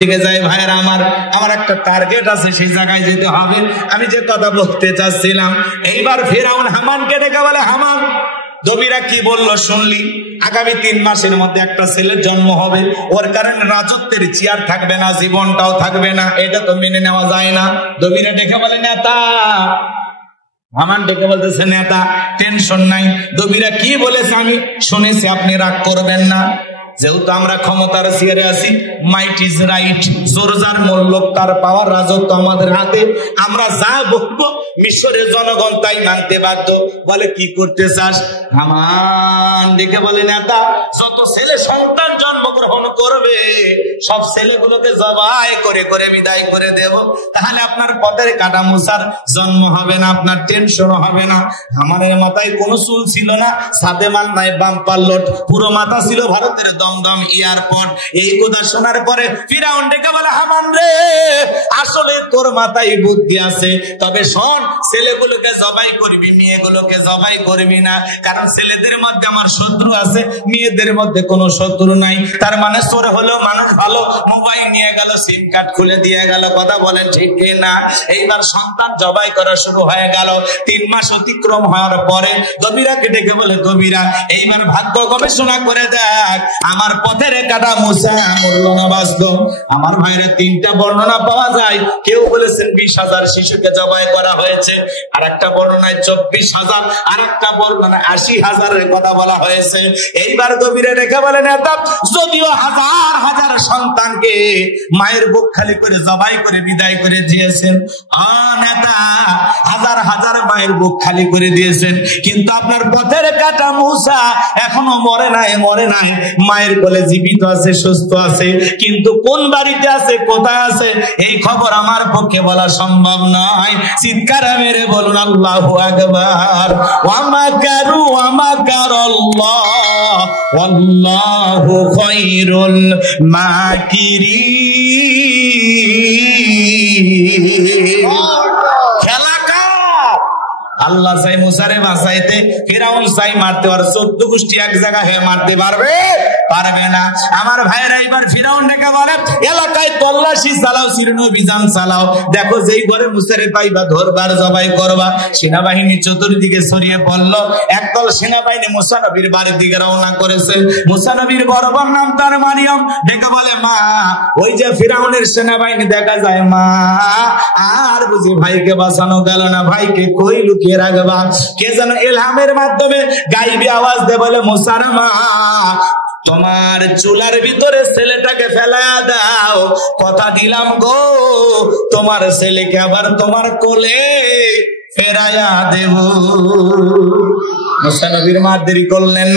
দিকে যাই ভাইরা আমার একটা টার্গেট আছে, সেই জায়গায় যেতে হবে। আমি যে কথা বলতে চাচ্ছিলাম, এইবার ফিরআউন হামানকে ডেকে বলে, হামান নবীরা কি বললো শুনলি? আগামী 3 মাসের মধ্যে একটা ছেলের জন্ম হবে, ওর কারণে রাজত্বের চেয়ার থাকবে না, জীবনটাও থাকবে না, এটা তো মেনে নেওয়া যায় না। নবীরা ডেকে বলে, নেতা। হামান ডেকে বলতেছে, নেতা টেনশন নাই, নবীরা কি বলেছে আমি শুনেছি, আপনি রাগ করবেন না। যেহেতু আমরা ক্ষমতার চেয়ারে আছি, মাইট ইজ রাইট, জোর যার মূল্য তার পাওয়ার, রাজত্ব আমাদের হাতে, আমরা যা বলবো মিশরের জনগণ তাই মানতে বাধ্য। বলে কি করতে চাস? হামান ডেকে বলে, নেতা যত ছেলে সন্তান জন্মগ্রহণ করবে সব ছেলেগুলোকে জবাই করে করে বিদায় করে দেব, তাহলে আপনার পথের কাটা মুসার জন্ম হবে না, আপনার টেনশন হবে না। হামানের মাথায় কোনো চুল ছিল না, সাদে মান নাই, বাম্পার লোড, পুরো মাথা ছিল ভারতের দমদম এয়ারপোর্ট। এই কথা শোনার পরে ফিরআউন ডেকে বলে, হামান রে আসলে তোর মাথায় বুদ্ধি আছে, তবে শোন, ছেলেগুলোকে জবাই করবি, মেয়েগুলোকে জবাই করবি না, কারণ ছেলেদের মধ্যে আমার শত্রু আছে, মেয়েদের মধ্যে কোনো শত্রু নাই। তার মানে চোর হলো মানুষ ভালো, মোবাইল নিয়ে গেল, সিম কার্ড খুলে দিয়ে গেল, কথা বলে ঠিক না? এইবার সন্তান জবাই করা শুরু হয়ে গেল। 3 মাস অতিক্রম হওয়ার পরে কবিরাকে ডেকে বলে, কবিরা এইবার ভাগ্য গবেষণা করে দেখ, আমার পথের কাটা মুসা মরল না বাঁচলো। আমার ভাইরা 3টা বর্ণনা পাওয়া যায়। কেউ বলেছেন 20,000 শিশুকে জবাই করা হয়েছে, আর একটা বর্ণনায় 24,000, আর একটা বর্ণনায় 80,000 কথা বলা হয়েছে। এইবার কবিরা ডেকে বলে, নেতা যদিও হাজার হাজার সন্তানকে মায়ের বুক খালি করে জবাই করে বিদায় করে দিয়েছেন, নেতা হাজার হাজার মায়ের বুক খালি করে দিয়েছেন, কিন্তু আপনার পথের কাটা মুসা এখনো মরে নাই, মায়ের কোলে জীবিত আছে, সুস্থ আছে, কিন্তু কোন বাড়িতে আছে, কোথায় আছে, এই খবর আমার পক্ষে বলা সম্ভব নয়। চিৎকার মেরে বলুন আল্লাহু আকবার। ওয়া মাকারু ওয়া মাকারাল্লাহ ওয়াল্লাহু খায়রুল মাকিরিন। আল্লাহ চাই মুসারে বাঁচাইতে, ফিরআউন চাই মারতে, আর 14 গোষ্ঠী এক জায়গা হয়ে মারতে পারবে না। আমার ভাইরা এবার ফিরআউন ডেকে বলে, এলাকায় তল্লাশি চালাও, অভিযান চালাও, দেখো যেই ঘরে মুসারে পাইবা ধরবার, জবাই করবা। সেনাবাহিনী চতুর্দিকে ছড়িয়ে পড়লো। একদল সেনাবাহিনী মুসা নবীর বাড়ির দিকে রওনা করেছে। মুসা নবীর বড় বোন নাম তার মারিয়াম, ডেকে বলে, মা ওই যে ফিরআউনের সেনাবাহিনী দেখা যায়, মা আর বুঝি ভাইকে বাঁচানো গেল না, ভাইকে কই লুকিয়ে রাখবা? কে যেন ইলহামের মাধ্যমে গাইবি আওয়াজ দে বলে, মুসার মা তোমার চুলার ভিতরে ছেলেটাকে ফেলা দাও, কথা দিলাম গো তোমার ছেলেকে আবার তোমার কোলে ফেরাইয়া দেব। মুসা নবীর মা দেরি করলেন না।